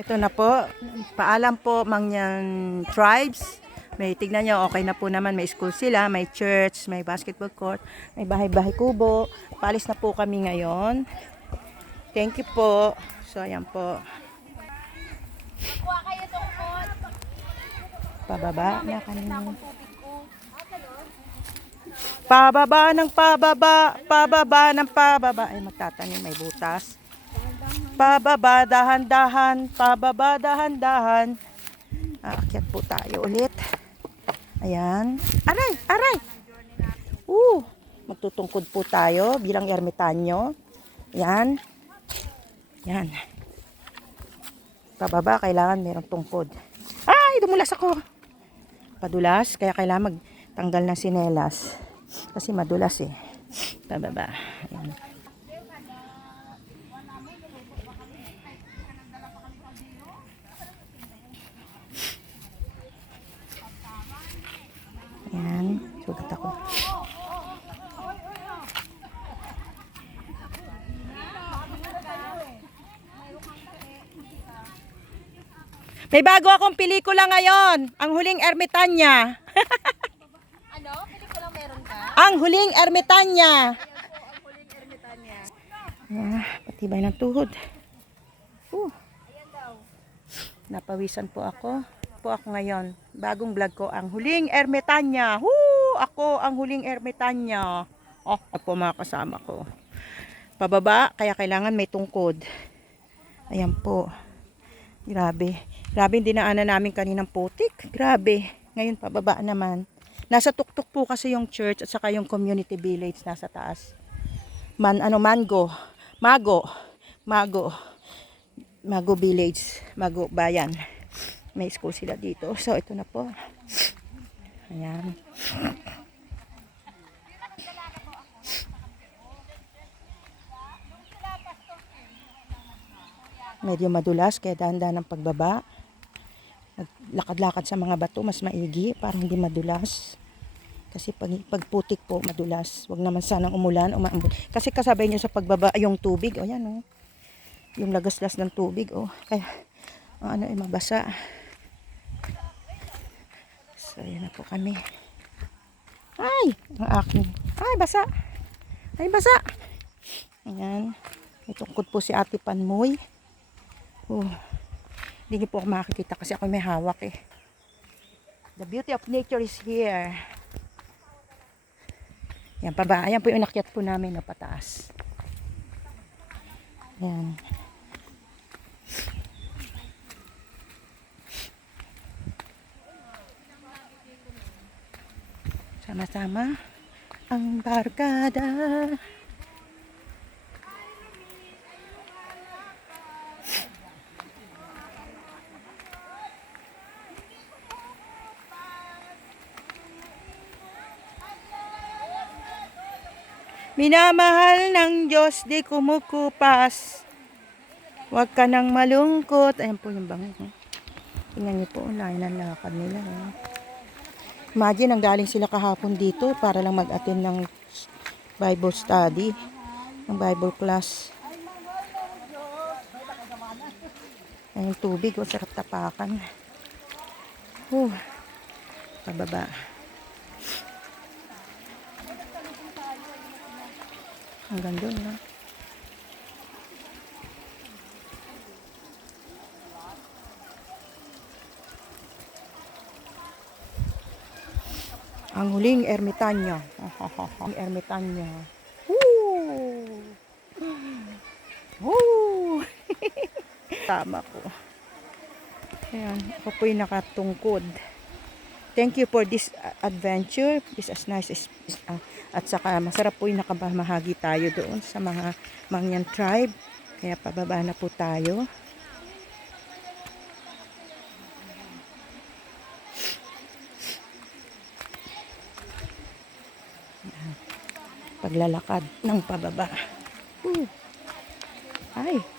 Ito na po, paalam po Mangyan tribes. May tignan nyo, okay na po naman. May school sila, may church, may basketball court, may bahay-bahay kubo. Paalis na po kami ngayon. Thank you po. So, ayan po. Pababa na kami. Pababa ng pababa, pababa ng pababa. Ay, magtatanim, may butas. Pababa, dahan-dahan, pababa, dahan-dahan. Aakyat po tayo ulit. Ayan. Aray, aray! Magtutungkod po tayo bilang ermitanyo. Yan. Yan. Pababa, kailangan merong tungkod. Ay, dumulas ako. Padulas, kaya kailangan magtanggal ng sinelas. Kasi madulas eh. Pababa. Ayan. Ayan. Sugat ako. May bago akong pelikula ngayon. Ang Huling Ermitanya. Ano? Pelikula meron ka? Ang Huling Ermitanya. Patibay ng tuhod. Napawisan po ako. Ngayon. Bagong vlog ko, ang Huling Ermitanya. Ako ang Huling Ermitanya. Ako mga kasama ko. Pababa, kaya kailangan may tungkod. Ayan po. Grabe. Grabe yung dinaanan namin kaninang putik. Grabe. Ngayon pababa naman. Nasa tuktok po kasi yung church at saka yung community village nasa taas. Mago village. Mago bayan. May school sila dito. So ito na po. Ayan. Medyo madulas kaya dahan-dahan ang pagbaba. Lakad-lakad sa mga bato mas maigi para hindi madulas. Kasi pag putik po madulas. Wag naman sanang umulan o maambon. Kasi kasabay nyo sa pagbaba yung tubig. O yan o. Yung lagaslas ng tubig o. Kaya mabasa. So yan na po kami. Ay! Ang aking. Ay basa! Ay basa! Ayan. Itungkod po si Ate Panmoy. Hindi niyo po ako makikita kasi ako may hawak eh. The beauty of nature is here. Yan pa ba? Ayan po yung inakyat po namin na pataas. Yan. Sama-sama ang barkada. Minamahal ng Diyos, di kumukupas. Huwag ka nang malungkot. Ayan po yung bangin. Tingnan niyo po, lain ang lakad nila. Imagine, ang galing sila kahapon dito para lang mag-attend ng Bible study, ng Bible class. Ayan yung tubig, sarap tapakan. Pababa. Hanggang doon, no? Ang Huling Ermitanya. Ang Ermitanya. Tama ko. Ayan, ako po'y nakatungkod. Thank you for this adventure. This is nice. At saka masarap po yung nakabahagi tayo doon sa mga Mangyan tribe. Kaya pababa na po tayo. Paglalakad ng pababa.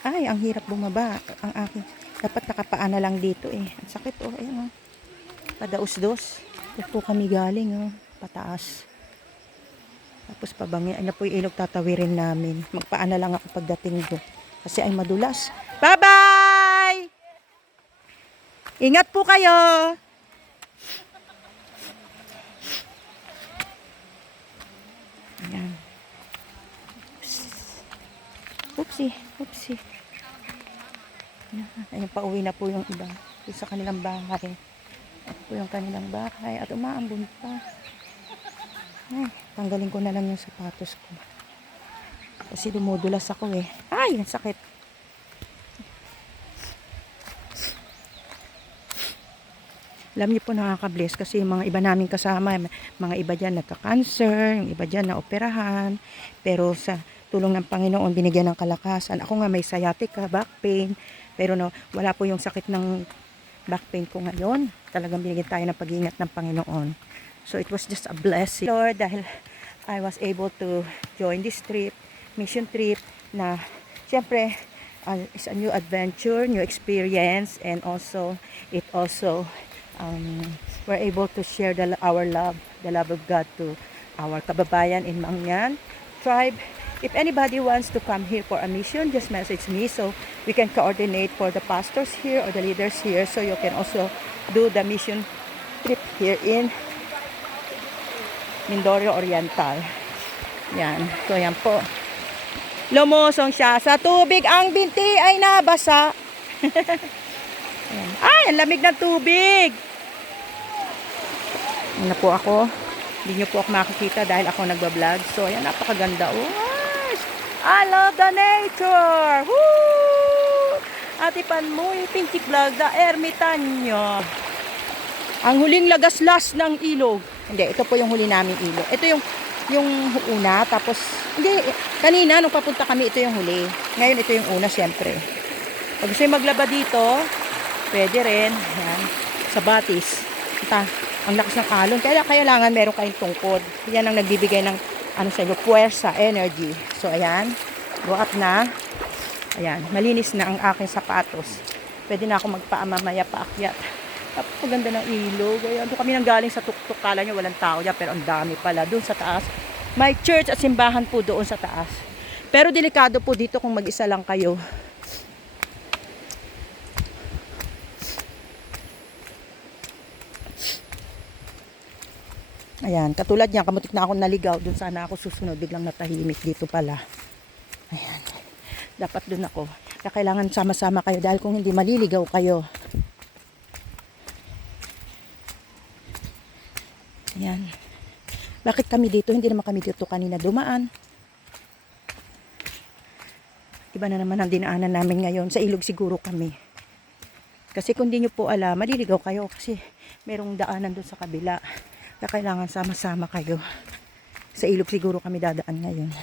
Ay, ang hirap bumaba. Ang aking, dapat nakapaana lang dito eh. Ang sakit oh, ayan oh. Padaus-dos. Ito po kami galing oh, pataas. Tapos pabangin, ano po yung ilog tatawirin namin. Magpaana lang ako pagdating doon. Kasi ay madulas. Bye-bye! Ingat po kayo. Ayan. Oopsie, oopsie. Ayun, pauwi na po yung iba. Yung sa kanilang bahay. Ito po yung kanilang bahay. At umaambon pa. Ay, tanggalin ko na lang yung sapatos ko. Kasi dumudulas ako eh. Ay, ang sakit. Alam niyo po, nakaka-bless kasi yung mga iba namin kasama, mga iba dyan nagka-cancer, yung iba dyan na-operahan. Pero sa tulong ng Panginoon, binigyan ng kalakasan. Ako nga may sciatica, back pain. Pero no, wala po yung sakit ng back pain ko ngayon. Talagang binigyan tayo ng pag-iingat ng Panginoon. So it was just a blessing, Lord, dahil I was able to join this trip, mission trip, na siyempre, it's a new adventure, new experience, and also, it also, we're able to share our love, the love of God to our kababayan in Mangyan tribe. If anybody wants to come here for a mission, just message me so we can coordinate for the pastors here or the leaders here, so you can also do the mission trip here in Mindoro Oriental. Yan. So yan po. Lumusong siya sa tubig. Ang binti ay nabasa. Ayan. Ay, ang lamig ng tubig. Ano po ako? Hindi nyo po ako makikita dahil ako nagbablog. So, ayan, napakaganda. Oh, I love the nature. Woo! Ate Panmoy, Pinchik Vlog, the Ermitanyo. Ang huling lagaslas ng ilog. Hindi, ito po yung huli namin ilog. Ito yung una, tapos, hindi, kanina nung papunta kami, ito yung huli. Ngayon, ito yung una, syempre. Pag gusto yung maglaba dito, pwede rin. Ayan, sa batis. Ito, ang lakas ng alon. Kaya kailangan meron kayong tungkod. Yan ang nagbibigay ng ano sa inyo, puwersa, energy. So, ayan. Go up na. Ayan. Malinis na ang aking sapatos. Pwede na ako magpaamamaya paakyat. Napakaganda ng ilog. Ayan. Doon kami nang galing sa tuktok. Kala nyo walang tao dyan. Pero ang dami pala. Doon sa taas. May church at simbahan po doon sa taas. Pero delikado po dito kung mag-isa lang kayo. Ayan, katulad niyan, kamutik na ako naligaw. Doon sana ako susunod, biglang natahimik dito pala. Ayan, dapat doon ako. Kaya kailangan sama-sama kayo dahil kung hindi maliligaw kayo. Ayan. Bakit kami dito? Hindi naman kami dito kanina dumaan. Iba na naman ang dinaanan namin ngayon. Sa ilog siguro kami. Kasi kung di nyo po alam, maliligaw kayo kasi merong daanan doon sa kabila. Kaya kailangan sama-sama kayo. Sa ilog siguro kami dadaan ngayon.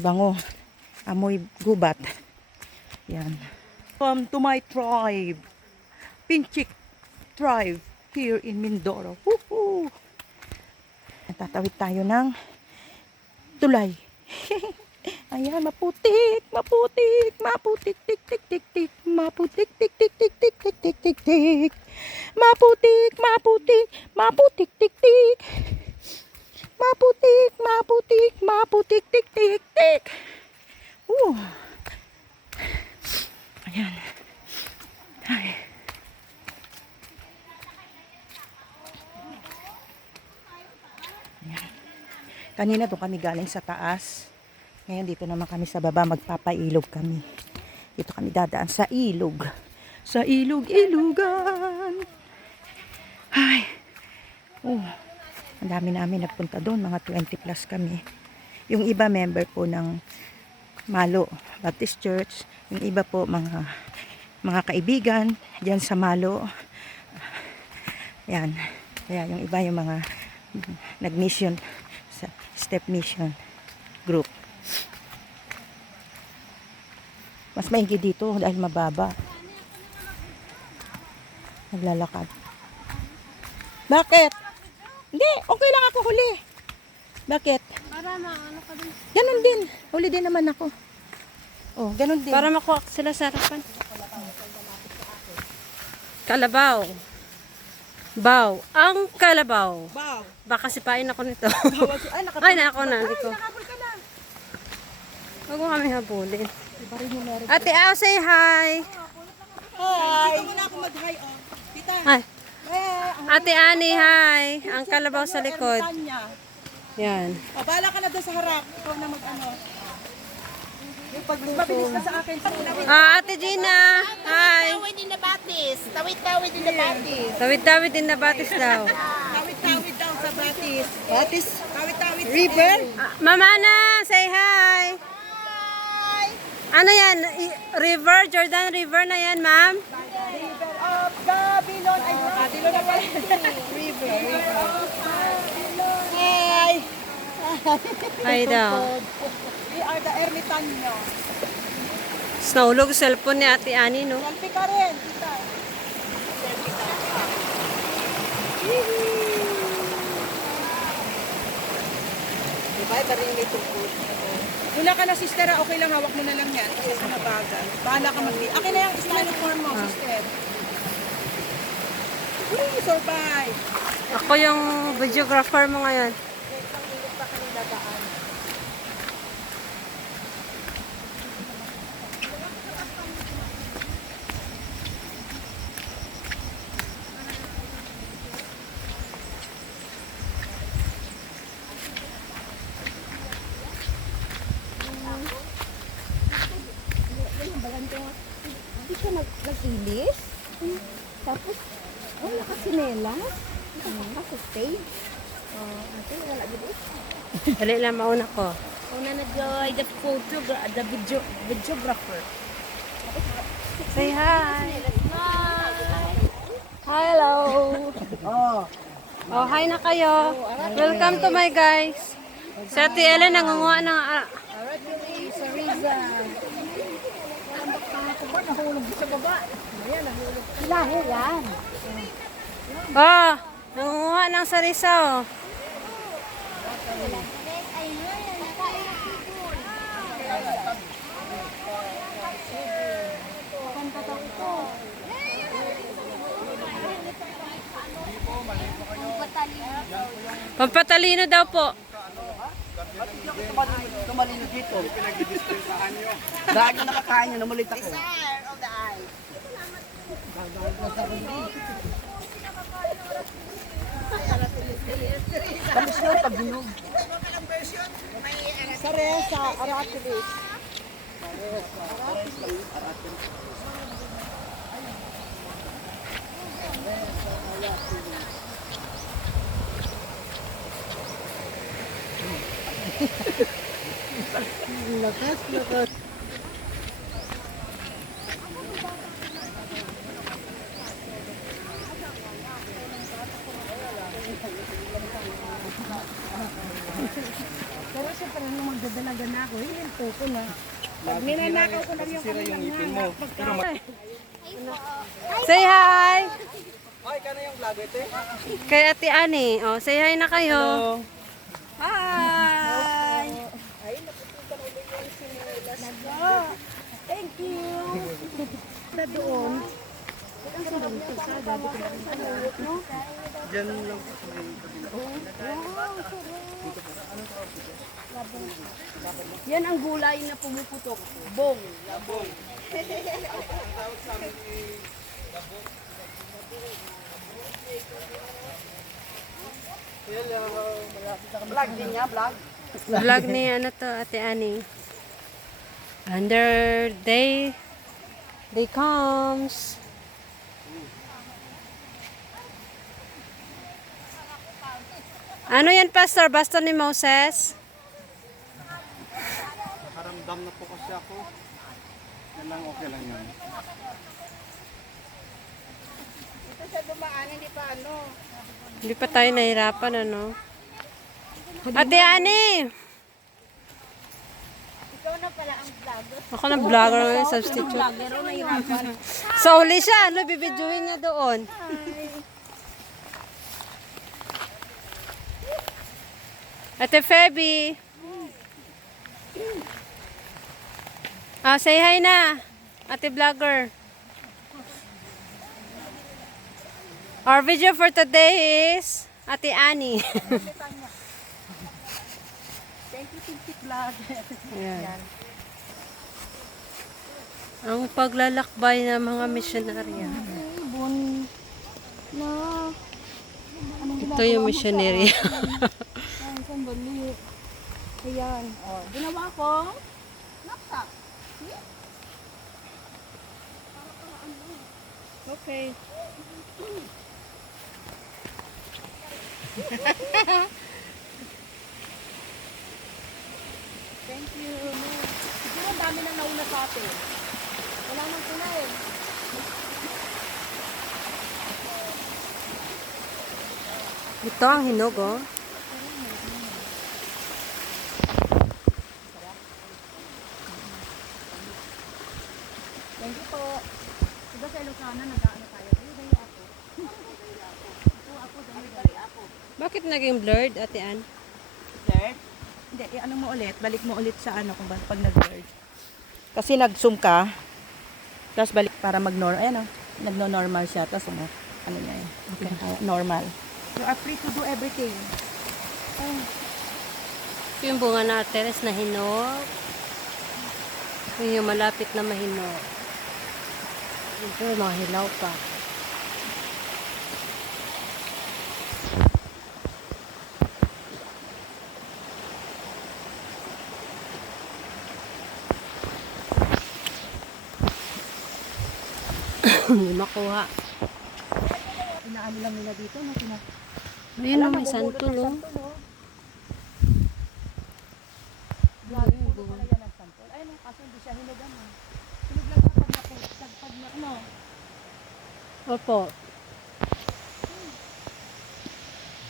Bango. Amoy gubat. Yan. Welcome to my tribe. Pinchik tribe here in Mindoro. Woohoo! Tatawid tayo ng tulay. Ayan, maputik, maputik, maputik, tik, tik, tik, tik, maputik, tik, tik, tik, tik, tik, tik, tik, tik, maputik, maputik, maputik, tik, tik, maputik, maputik, maputik, tik, tik, tik. Ayan. Ay. Ayan. Kanina doon kami galing sa taas. Ngayon dito naman kami sa baba, magpapailog kami. Dito kami dadaan sa ilog. Sa ilog-ilugan. Ay. Ang dami namin nagpunta doon, mga 20 plus kami. Yung iba member po ng Malo Baptist Church. Yung iba po mga kaibigan diyan sa Malo. Yan. Kaya yung iba yung mga nag-mission sa step mission group. Mas maigi dito dahil mababa. Naglalakad. Bakit? Hindi, okay lang ako huli. Bakit? Para ano ka din. Ganon din. Huli din naman ako. Oh, ganon din. Para makuha sila sa harapan. Kalabaw. Baw. Ang kalabaw. Wow. Baka sipain ako nito. Ay, Ay, na ako na. Hindi ko. Nakabol ka na. Huwag mo kami habulin. Ate Au, say hi. Hi! Dito muna ako mag-hi, oh. Tita. Hi. Ang Ate Ani, hi. Ang kalabaw sa likod. ermitanya. Yan. O, bahala ka na doon sa harap. Ikaw na mag-ano. Yung pagluto. Mabilis ka sa akin. Ate Gina, hi. Tawid in the batis. Tawid in the batis. Tawid-tawid din na batis daw. Tawid-tawid daw sa batis. Batis? Tawid-tawid. River? Mama Ana, say hi. Ano yan? River? Jordan River na yan, ma'am? River of Gabilon. Ay, Gabilon na pala. River. Hi! Hi daw. We are the ermitanyo. Nahulog cellphone ni Ate Ani, no? Selfie ka rin, tita. Diba, iba rin may tungkol. Wala ka na, sister, okay lang, hawak mo na lang yan. Kasi sa mabagal. Bahala ka akin na yung styrofoam mo, sister. Uy, survive! Ako yung videographer mo ngayon. Hindi siya nag-ilis. Tapos, wala ka sinelas. Kasi stage. Ate, wala dito. Dali lang mauna ko. Una nag-joy the videographer. Say hi. Hello. Oh, hi na kayo. Welcome to my guys. Si Ate Ellen nangunguha ng... Sa Riza. Lahi yan. Oh, nangunguha ng sarisa, oh. Pampatalino daw po. Tumalino dito. Pinag-dispensahan nyo. Dahil yung nakakain nyo, namulit ako. Tamis yun, pag binog. Saresa, aratilis. Pero siyempre, nung magdadalaga na ako, hilinto ko na. Pag ninanakaw ko lang yung kanilang nga. Say hi. Ay, ka na yung vlog ito eh. Kay Ate Ani. Oh, say hi na kayo. Hi! Thank you! Na doon. Diyan lang. Yan ang gulay na pumuputok. Bong. Vlog din niya, vlog. Vlog ni ano to, Ate Ani. Under day comes. Ano yan, Pastor? Baston ni Moses? Nakaramdam na po kasi ako. Yan lang, okay lang yun. Ito siya dumaan, hindi pa ano. Hindi pa tayo nahirapan, ano? Ate Ani! Ikaw na pala ang vlogger. Ako na vlogger ngayon, substitute. Vlogger, nahirapan. So, uli siya. Ano, bibidyohin niya doon. Ate Feby. Say hi na. Ate vlogger. Our video for today is Ate Ani. Thank you, Tintik Vlog. Ayan. Ang paglalakbay ng mga misyonarya. Ibon na. Ito yung misyonarya. Ay, sandali. Ayan. Oh, ginawa ko. Naksak. Okay. Thank you. Siguro ang dami na nauna sa atin. Wala nang pula eh. Ito ang hinog, oh. Thank you po. Diba sa Ilocana, nag-ano tayo? Dayo ako. Bakit naging blurred, Ate Ann? Blurred? Hindi, ano mo ulit? Balik mo ulit sa ano kung pag nag-blurred. Kasi nag-zoom ka, tapos balik para mag-normal. Ayan o, nagno-normal siya. Tapos ano niya yun? Okay. Normal. You are free to do everything. Ito yung bunga na arteries na hinog. Ito yung malapit na mahinog. Ito yung mga hilaw pa. Hindi makuha. Inaano lang nila dito. No? Ayun o, may santol o. Ayun, bunga. Yan ang santol. Ayun, kaso hindi siya hinugan. Hinog lang siya pag na ano. Opo.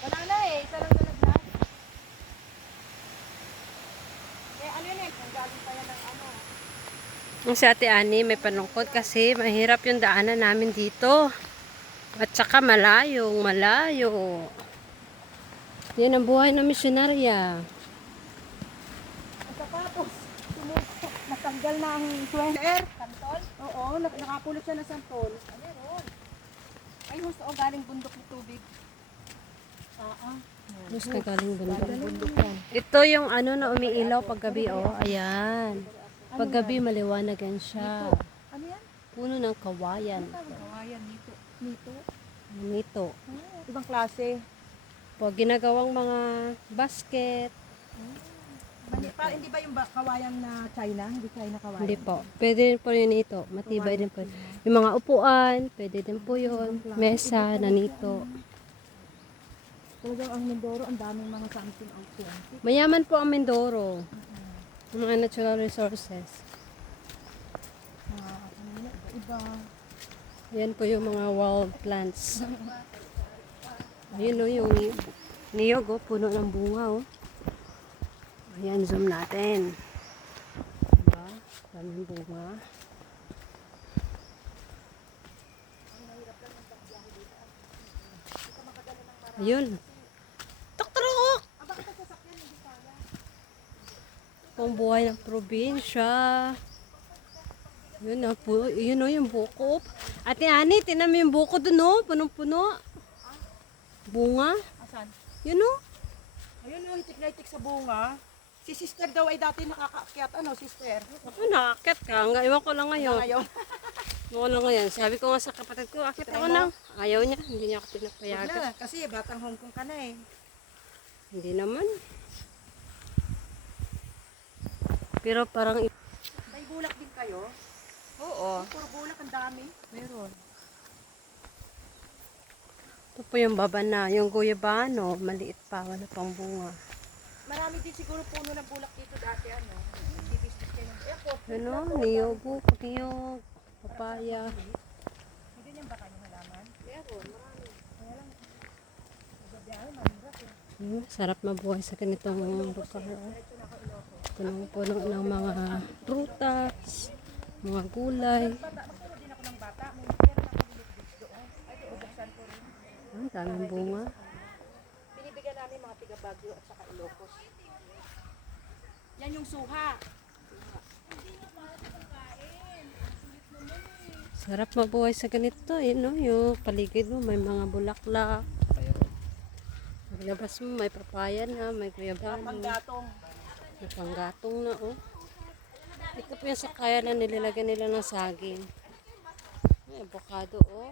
Wala na eh. Isa lang nalaglag. Eh, ano yun eh? Kung galing pa yan ng ano. Yung si Ate Ani may panungkot kasi mahirap yung daanan namin dito. At saka malayo. Yan ang buhay ng misyonarya. Ang sapatos. Natanggal na ang sweater. Santol? Oo, nakapulot siya ng santol. Meron. Ay, gusto ko galing bundok ng tubig. Mas kagaling bundok. Bundok yan. Ito yung ano na umiilaw paggabi, oh. Ayan. Paggabi maliwanag yan siya. Ano yan? Puno ng kawayan. Kawayan dito. Nito. Nito. Ibang klase. Pag ginagawang mga basket. Hindi ba yung kawayan na China? Hindi China kawayan. Hindi po. Pwede din po yun ito. Matibay din po. Yung mga upuan, pwede din po yun. Mesa na nito. Talagang ang Mindoro, ang daming mga something out there. Mayaman po ang Mindoro. Yung mga natural resources. Iba. Yan po yung mga wild plants. Ayun o, yung niyog o, puno ng bunga o. Ayan, zoom natin. Diba? Daming bunga. Ayun. Tukturok! Pang buhay ng probinsya. Yun na po, yun o yung buko. Ate Ani, tinan mo yung buko dun o, punong-puno. Bunga. Asan? Yun o. Ayun yung hitik-hitik sa bunga. Si sister daw ay dati nakakaakyat. Ano, sister? Ako, nakakit ka. Iwan ko lang ngayon. Ngayon. Iwan ko lang ngayon. Sabi ko nga sa kapatid ko, akit ako lang. Ayaw niya. Hindi niya ako pinapayagan. Wala, kasi batang Hong Kong ka na eh. Hindi naman. Pero parang May bulak din kayo? oo. Puro bulak, ang dami. Meron. Ito po yung baba na. Yung guyabano, maliit pa. Wala pang bunga. Marami din siguro puno ng bulak dito dati, ano. Hindi business kayo ng airport. Ano, niyog, niyog, papaya. Hindi ganyan ba kayo halaman? Meron, marami. Sarap mabuhay sa ganitong lugar. Oh. Punong-puno ng mga prutas, mga gulay. Ang daming bunga. Binibigyan namin mga tiga Baguio at saka Ilocos. Yan yung suha. Sarap mabuhay sa ganito. Yun, no? Yung paligid mo, may mga bulaklak. Paglabas mo, may papaya na, may guyabano. Panggatong. May panggatong na, oh. Ikot yung sakaya na nilalagyan nila ng saging. Ay, avocado, oh.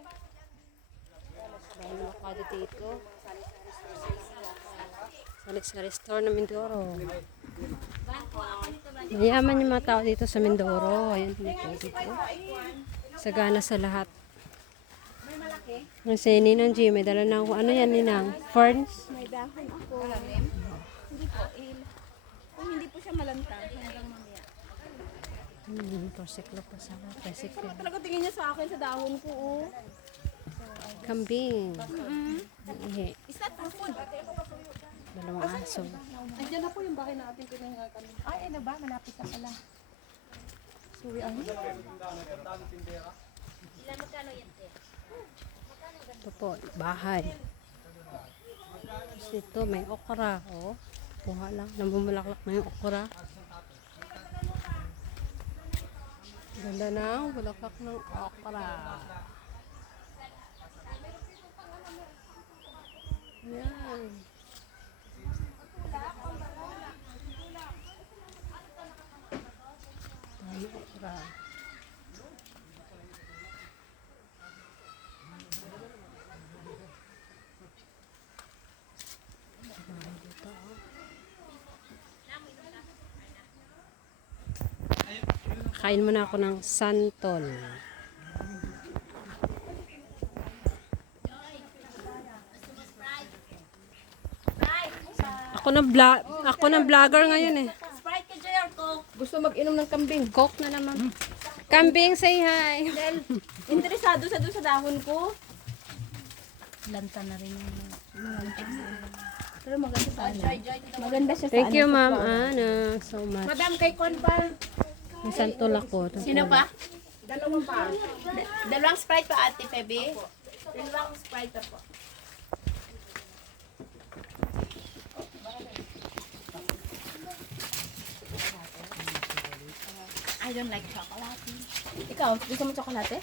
Maraming avocado dito. Sa store ng Mindoro. Mayaman yung mga tao dito sa Mindoro. Ayan, dito. Sagana sa lahat. Ang si Ninang G, may dala na ako. Ano yan, Ninang? Ferns? May dahon ako. Hindi po, kung hindi po siya malantang, hanggang mamaya. Torsiklo pa sa tricycle. Talaga tingin niya sa akin sa dahon ko, oh. Kambing. Ihi. Is that for food? Dalawang aso. Andiyan na po yung bahay natin pinangatan. Ay, ano ba? Malapit ka pala. Sorry, ano? Ito po, bahay. Tapos ito, may okra. Oh. Kuha lang. Nabumulaklak na yung okra. Ganda na, bulaklak ng okra. Yan. Dami okra. Kain muna ako ng santol. Ako na vlogger ngayon eh. Gusto mag-inom ng kambing. Coke na naman. Kambing, say hi. Interesado sa doon sa dahon ko. Lanta na rin. Pero maganda sa maganda siya sa Thank you, Ma'am Ana, so much. Madam, kay Kon pa. May santol ako. Sino pa? Dalawang pa. Dalawang Sprite pa, Ate Pebe. Dalawang Sprite pa po. I don't like chocolate. Ikaw, gusto mo chocolate?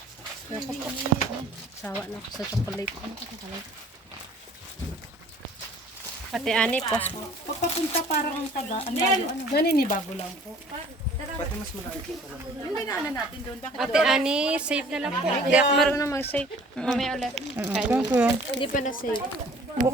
Sawa na ako sa chocolate. Pati ani po. Pagpapunta parang ang taga. Ang layo, ano? Naninibago lang po. Yung dinaanan natin doon, bakit? Pati ani, save na lang po. Hindi ako marunong mag-save. Mamaya ulit. Kain. Hindi pa na-save.